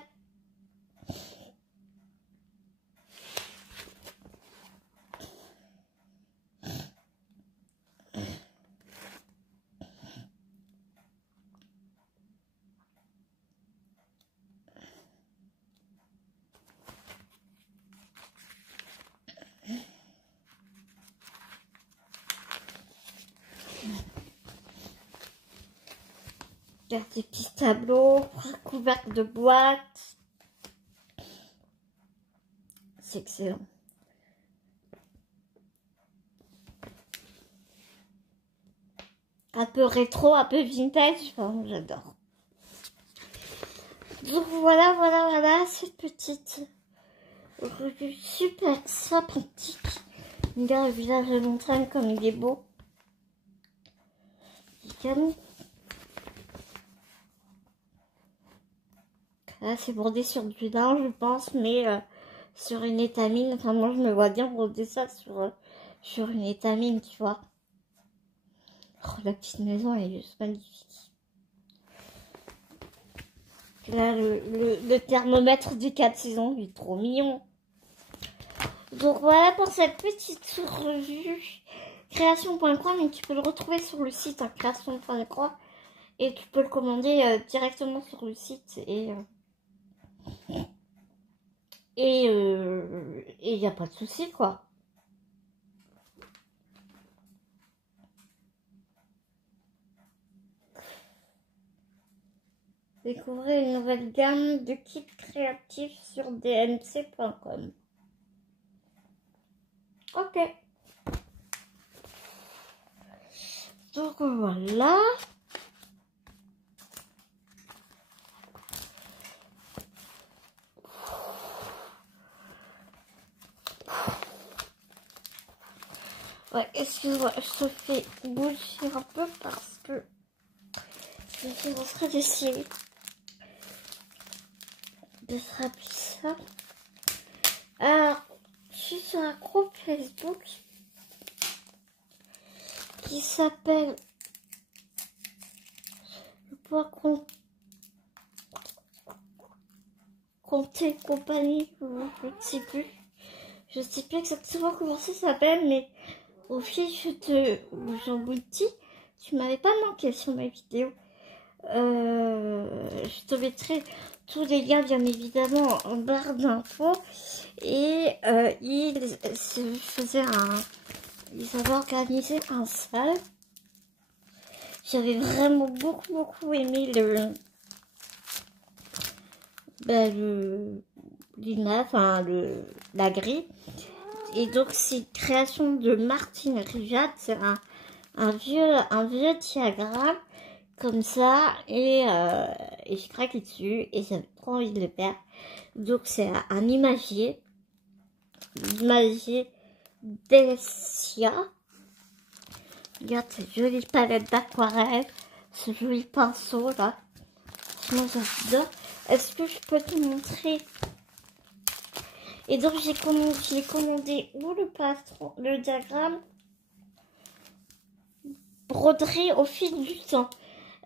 Regarde des petits tableaux, couvercles de boîtes. C'est excellent. Un peu rétro, un peu vintage, enfin, j'adore. Donc voilà, cette petite revue super sympathique. Regarde le visage de montagne comme il est beau. Il est canon. Là, c'est brodé sur du lin, je pense, mais sur une étamine. Enfin, moi, je me vois bien broder ça sur une étamine, tu vois. Oh, la petite maison, elle est juste magnifique. Là, le thermomètre des 4 saisons, il est trop mignon. Donc voilà pour cette petite revue création.croix, mais tu peux le retrouver sur le site création.croix et tu peux le commander directement sur le site et il n'y a pas de souci quoi. Découvrez une nouvelle gamme de kits créatifs sur dmc.com. Ok. Donc voilà. Ouais, excuse-moi, je te fais bouger un peu parce que je suis en train d'essayer de se rappeler ça. Alors, je suis sur un groupe Facebook qui s'appelle le point compter compagnie, je ne sais plus exactement comment ça s'appelle, mais au fil j'en vous dis, tu m'avais pas manqué sur mes vidéos. Je te mettrai tous les liens bien évidemment en barre d'infos. Et ils avaient organisé un salle. J'avais vraiment beaucoup aimé la grille. Et donc c'est une création de Martine Rivat. C'est un vieux diagramme comme ça et je craque dessus et j'avais trop envie de le faire. Donc c'est un imagier Delcia. Regarde cette jolie palette d'aquarelle, ce joli pinceau là. Moi j'adore. Est-ce que je peux te montrer? Et donc j'ai commandé le diagramme broderie au fil du temps.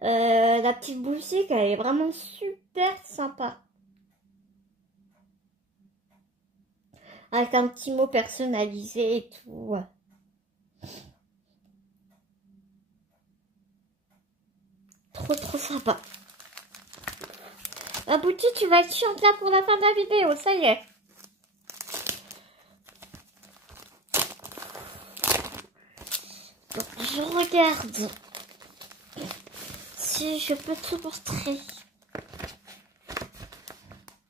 La petite boutique, elle est vraiment super sympa. Avec un petit mot personnalisé et tout. Trop sympa. Abouti, tu vas être chiante là pour la fin de la vidéo, ça y est. Donc, je regarde si je peux te montrer.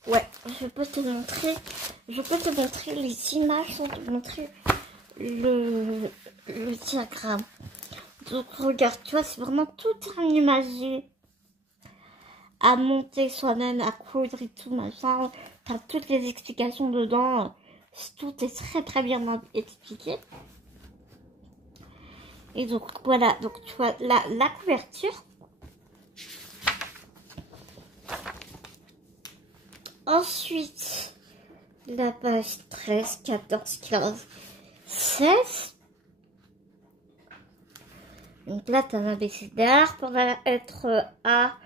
Ouais, je peux te montrer les images sans te montrer le diagramme. Donc regarde, tu vois, c'est vraiment tout un imagier à monter soi-même, à coudre et tout machin. T'as toutes les explications dedans. Tout est très bien expliqué. Et donc voilà, donc tu vois la couverture. Ensuite, la page 13, 14, 15, 16. Donc là, tu as un abécédaire pour être A,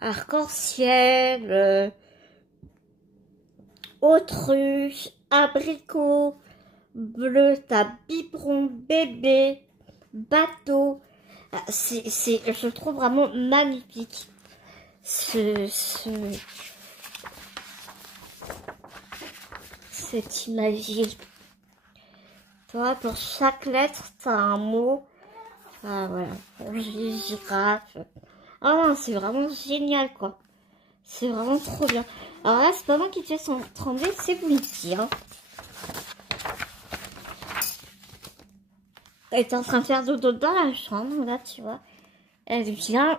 arc-en-ciel, autruche, abricot, bleu, tu as biberon, bébé, bateau. Je trouve vraiment magnifique cette imagerie. Toi, pour chaque lettre, tu as un mot. Ah voilà, pour girafe. Ah non, c'est vraiment génial quoi. C'est vraiment trop bien. Alors là, c'est pas moi qui te fais trembler, c'est Bounty. Hein. Elle est en train de faire dodo dans la chambre, là, tu vois. Elle vient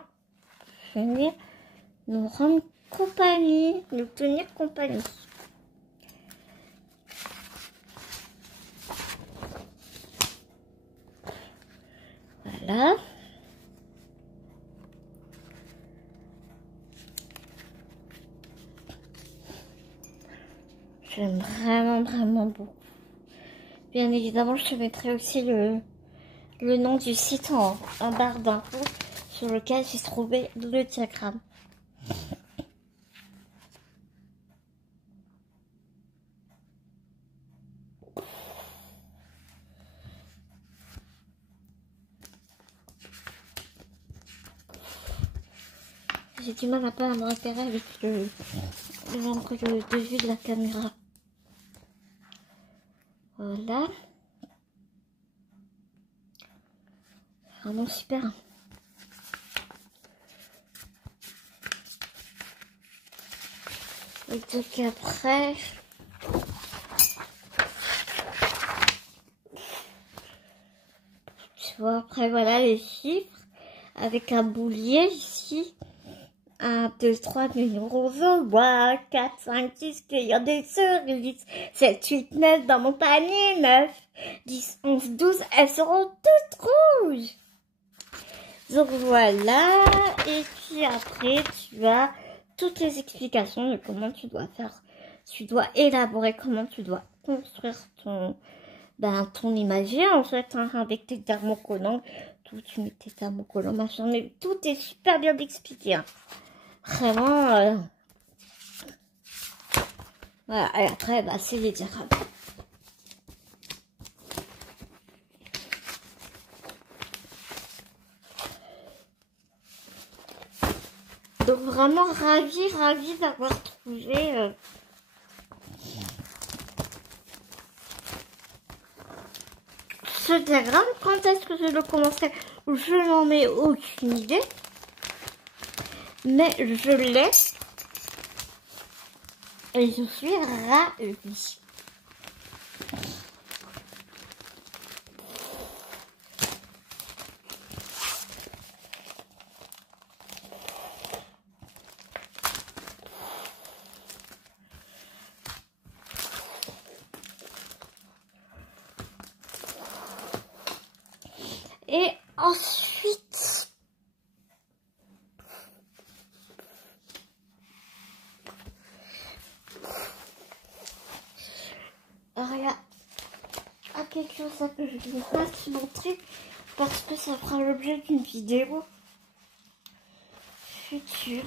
venir nous rendre compagnie, nous tenir compagnie. Voilà. J'aime vraiment beaucoup. Bien évidemment, je te mettrai aussi le nom du site en barre d'infos sur lequel j'ai trouvé le diagramme. J'ai du mal un peu à me repérer avec l'angle de vue de la caméra. Voilà. Vraiment super. Et donc après... Tu vois, après voilà les chiffres. Avec un boulier ici. 1, 2, 3, numéro 1, 4, 5, 6, cueillir des cerises. 7, 8, 9 dans mon panier, 9, 10, 11, 12, elles seront toutes rouges. Donc voilà, et puis après tu as toutes les explications de comment tu dois faire. Tu dois élaborer comment tu dois construire ton imagier en fait, hein, avec tes thermocollants. Tout, tu mets tes thermocollants, machin, mais tout est super bien expliqué. Hein. Vraiment, voilà, et après, bah, c'est les diagrammes. Donc vraiment ravie d'avoir trouvé ce diagramme. Quand est-ce que je le commencerai? Je n'en ai aucune idée. Mais je l'ai. Et je suis ravie. Et ensuite, regarde, quelque chose que je ne vais pas te montrer parce que ça fera l'objet d'une vidéo future.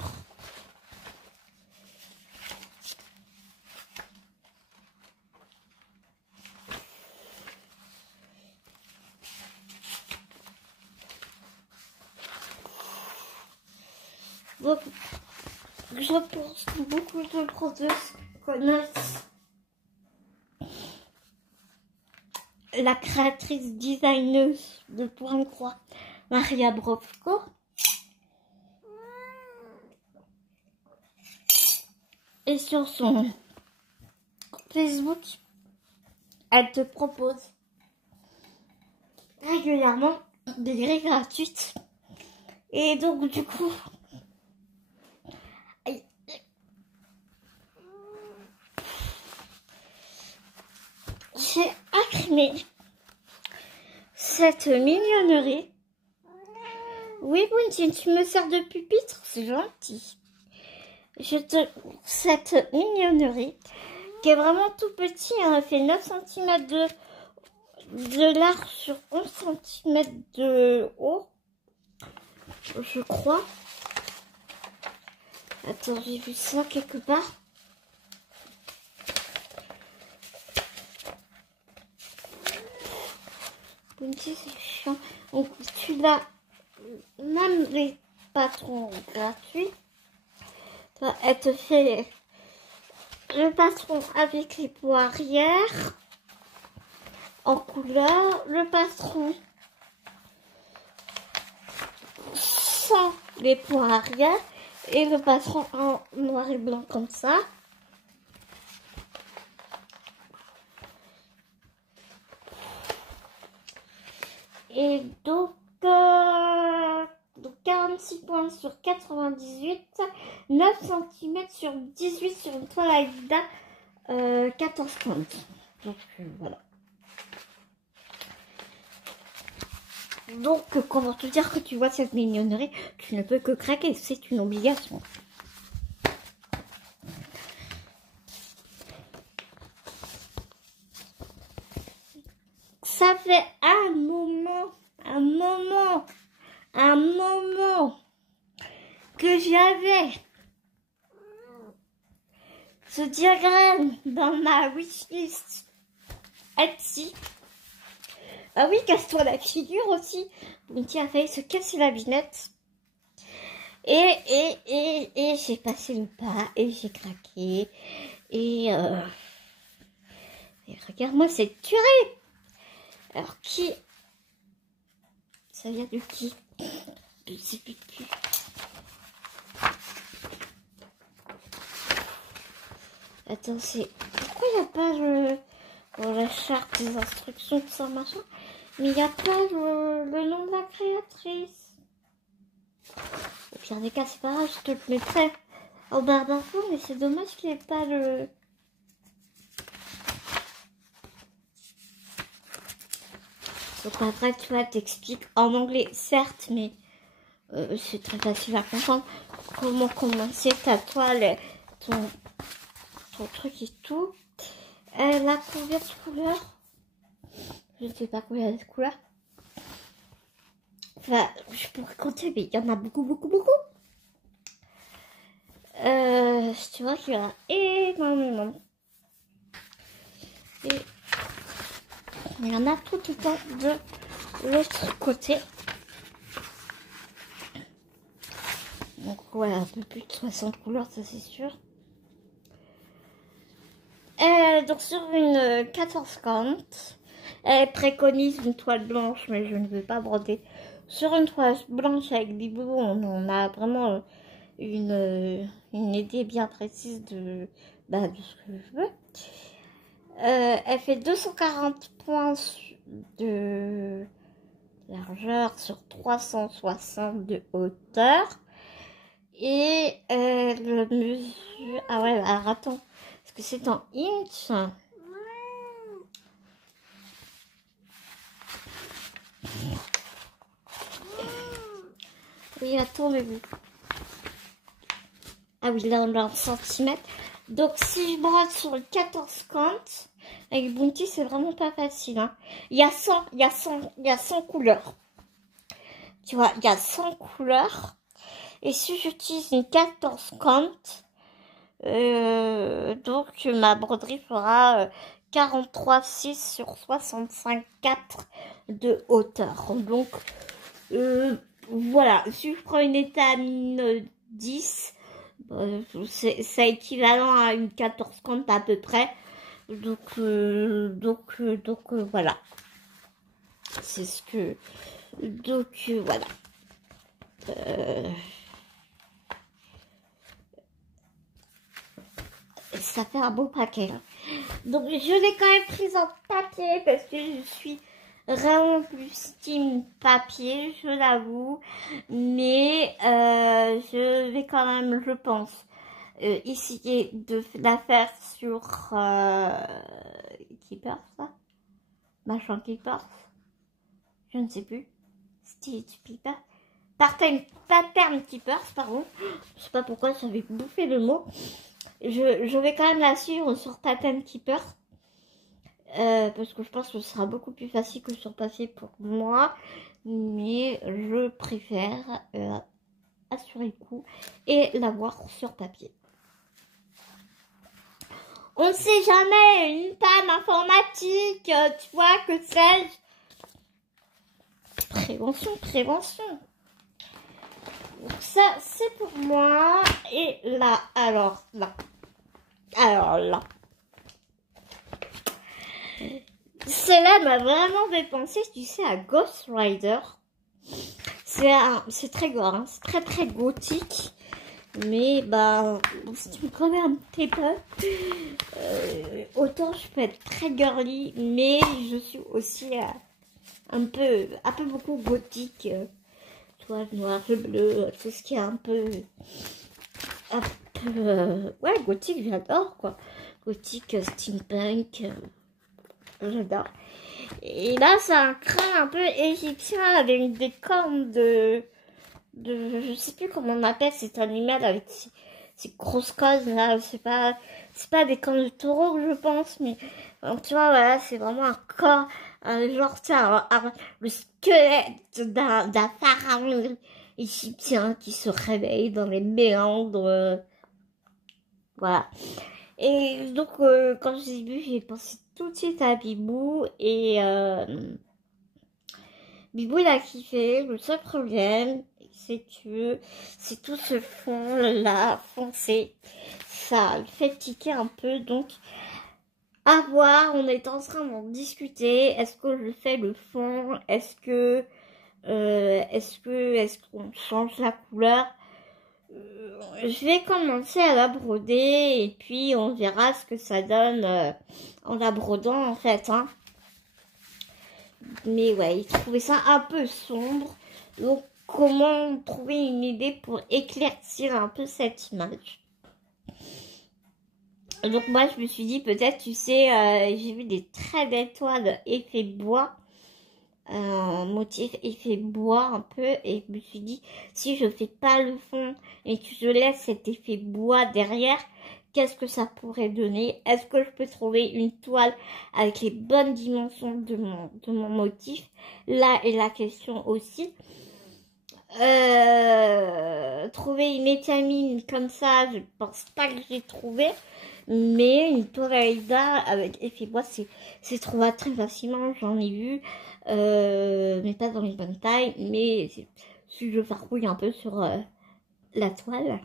Donc, je pense que beaucoup de professeurs connaissent la créatrice designeuse de Point-Croix, Maria Brovko. Et sur son Facebook, elle te propose régulièrement des grilles gratuites. Et donc, du coup, j'ai imprimé cette mignonnerie. Oui, Bunty, tu me sers de pupitre, c'est gentil. Cette mignonnerie qui est vraiment tout petit, hein, elle fait 9 cm de large sur 11 cm de haut, je crois. Attends, j'ai vu ça quelque part. Bunty, c'est chiant. Donc, tu l'as, même les patrons gratuits. Elle te fait le patron avec les pots arrière en couleur, le patron sans les pots arrière et le patron en noir et blanc comme ça. Et donc 46 points sur 98, 9 cm sur 18 sur une toile Aïda 14 points. Donc voilà. Donc comment te dire que tu vois cette mignonnerie, tu ne peux que craquer, c'est une obligation. Ça fait un moment que j'avais ce diagramme dans ma wishlist Etsy. Ah oui, casse-toi la figure aussi. Bunty a failli se casser la binette. Et j'ai passé le pas et j'ai craqué. Et regarde-moi cette tuerie. Alors qui... Ça vient de qui? Je sais plus de qui. Attends, c'est... Pourquoi il n'y a pas la charte des instructions, tout ça, machin? Mais il n'y a pas le nom de la créatrice. Au pire des cas, c'est pas grave, je te le mettrai en barre d'infos, mais c'est dommage qu'il n'y ait pas le... Donc après, tu vois, t'expliques en anglais, certes, mais c'est très facile à comprendre comment commencer ta toile, ton truc et tout. La couleur, je ne sais pas combien de couleurs. Enfin, je pourrais compter, mais il y en a beaucoup. Tu vois qu'il y en a énormément. Et il y en a tout le temps de l'autre côté. Donc ouais, un peu plus de 60 couleurs, ça c'est sûr. Donc sur une 14,50, elle préconise une toile blanche, mais je ne veux pas broder. Sur une toile blanche avec Bibou, on a vraiment une idée bien précise de ce que je veux. Elle fait 240 points de largeur sur 360 de hauteur. Et elle mesure... Ah ouais, alors attends, parce que c'est en inch. Oui, attends, mais vous... Ah oui, là, on a en centimètres. Donc, si je brode sur le 14,50, avec Bounty, c'est vraiment pas facile. Hein. Il y a 100 couleurs. Tu vois, il y a 100 couleurs. Et si j'utilise une 14,50, donc ma broderie fera 43,6 sur 65,4 de hauteur. Donc, voilà, si je prends une étamine 10, c'est équivalent à une 14,50 à peu près. Donc voilà. C'est ce que... Donc voilà. Ça fait un beau paquet. Hein. Donc je l'ai quand même prise en papier parce que je suis vraiment plus team papier, je l'avoue. Mais je vais quand même, je pense, essayer de la faire sur Keepers, ça machin Keepers, je ne sais plus. Stitch Keepers. Pattern Keepers, pardon. Je sais pas pourquoi j'avais bouffé le mot. Je vais quand même la suivre sur Pattern Keeper. Parce que je pense que ce sera beaucoup plus facile que sur papier pour moi. Mais je préfère assurer le coup et l'avoir sur papier. On ne sait jamais, une panne informatique, tu vois, que sais-je. Prévention. Donc ça, c'est pour moi. Et là, alors là. Cela m'a vraiment fait penser, tu sais, à Ghost Rider. C'est très gore, hein, c'est très gothique. Mais bah, si tu me connais un petit peu, autant je peux être très girly, mais je suis aussi un peu beaucoup gothique. Tu vois, le noir, le bleu, tout ce qui est un peu ouais, gothique, j'adore quoi. Gothique, steampunk, j'adore. Et là, c'est un crâne un peu égyptien avec des cornes je sais plus comment on appelle cet animal avec ces grosses cornes là, c'est pas des cornes de taureau je pense, mais tu vois, voilà, c'est vraiment un corps, genre, tu sais, le squelette d'un pharaon égyptien qui se réveille dans les méandres, voilà. Et donc, quand j'ai vu, j'ai pensé tout de suite à Bibou, et Bibou, il a kiffé. Le seul problème, c'est que c'est tout ce fond là foncé, ça le fait tiquer un peu, donc à voir. On est en train d'en discuter. Est-ce que je fais le fond? Est-ce qu'on change la couleur? Je vais commencer à la broder et puis on verra ce que ça donne en la brodant en fait. Hein. Mais ouais, il trouvait ça un peu sombre. Donc comment trouver une idée pour éclaircir un peu cette image? Donc moi je me suis dit peut-être, tu sais, j'ai vu des très belles toiles effet bois. Motif effet bois un peu, et je me suis dit si je fais pas le fond et que je laisse cet effet bois derrière, qu'est-ce que ça pourrait donner? Est-ce que je peux trouver une toile avec les bonnes dimensions de mon motif? Là est la question aussi. Trouver une étamine comme ça, je pense pas que j'ai trouvé. Mais une toile Aïda avec effet bois, c'est trouvable très facilement. J'en ai vu, mais pas dans les bonnes tailles. Mais si je farfouille un peu sur la toile,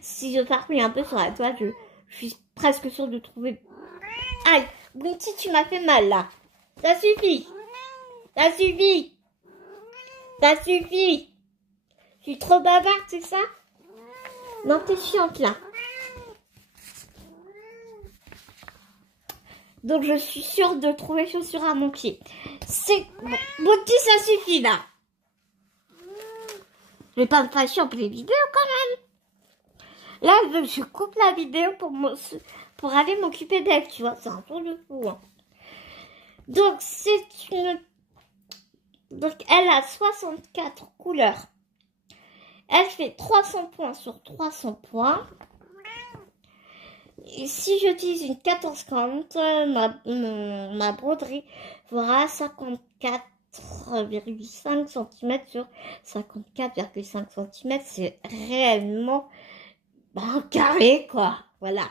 si je farfouille un peu sur la toile, je suis presque sûre de trouver. Aïe, Bounty, tu m'as fait mal là. Ça suffit. Ça suffit. Ça suffit. Je suis trop bavarde, c'est ça? Non, t'es chiante là. Donc je suis sûre de trouver chaussures à mon pied. C'est bon, Bounty, ça suffit là. Je vais pas me fâcher en pleine vidéo quand même. Là, elle veut que je coupe la vidéo pour aller m'occuper d'elle, tu vois. C'est un tour de fou. Hein. Donc donc elle a 64 couleurs. Elle fait 300 points sur 300 points. Et si j'utilise une 1440, ma broderie fera 54,5 cm sur 54,5 cm. C'est réellement un carré, quoi. Voilà.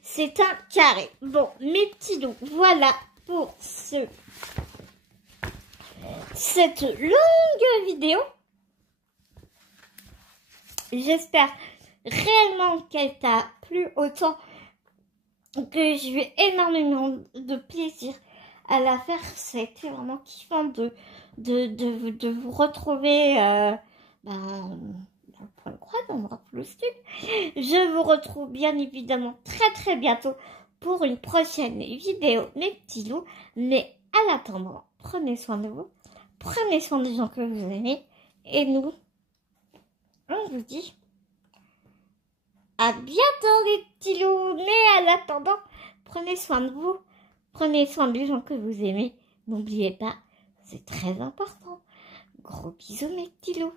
C'est un carré. Bon, mes petits loups, voilà pour cette longue vidéo. J'espère réellement qu'elle t'a plu autant que j'ai eu énormément de plaisir à la faire. C'était vraiment kiffant de vous retrouver dans le point croix, dans le style. Je vous retrouve bien évidemment très bientôt pour une prochaine vidéo, mes petits loups. Mais à l'attendant, prenez soin de vous, prenez soin des gens que vous aimez, et nous, on vous dit à bientôt les petits loups. Mais à l'attendant, prenez soin de vous, prenez soin des gens que vous aimez. N'oubliez pas, c'est très important. Gros bisous mes petits loups.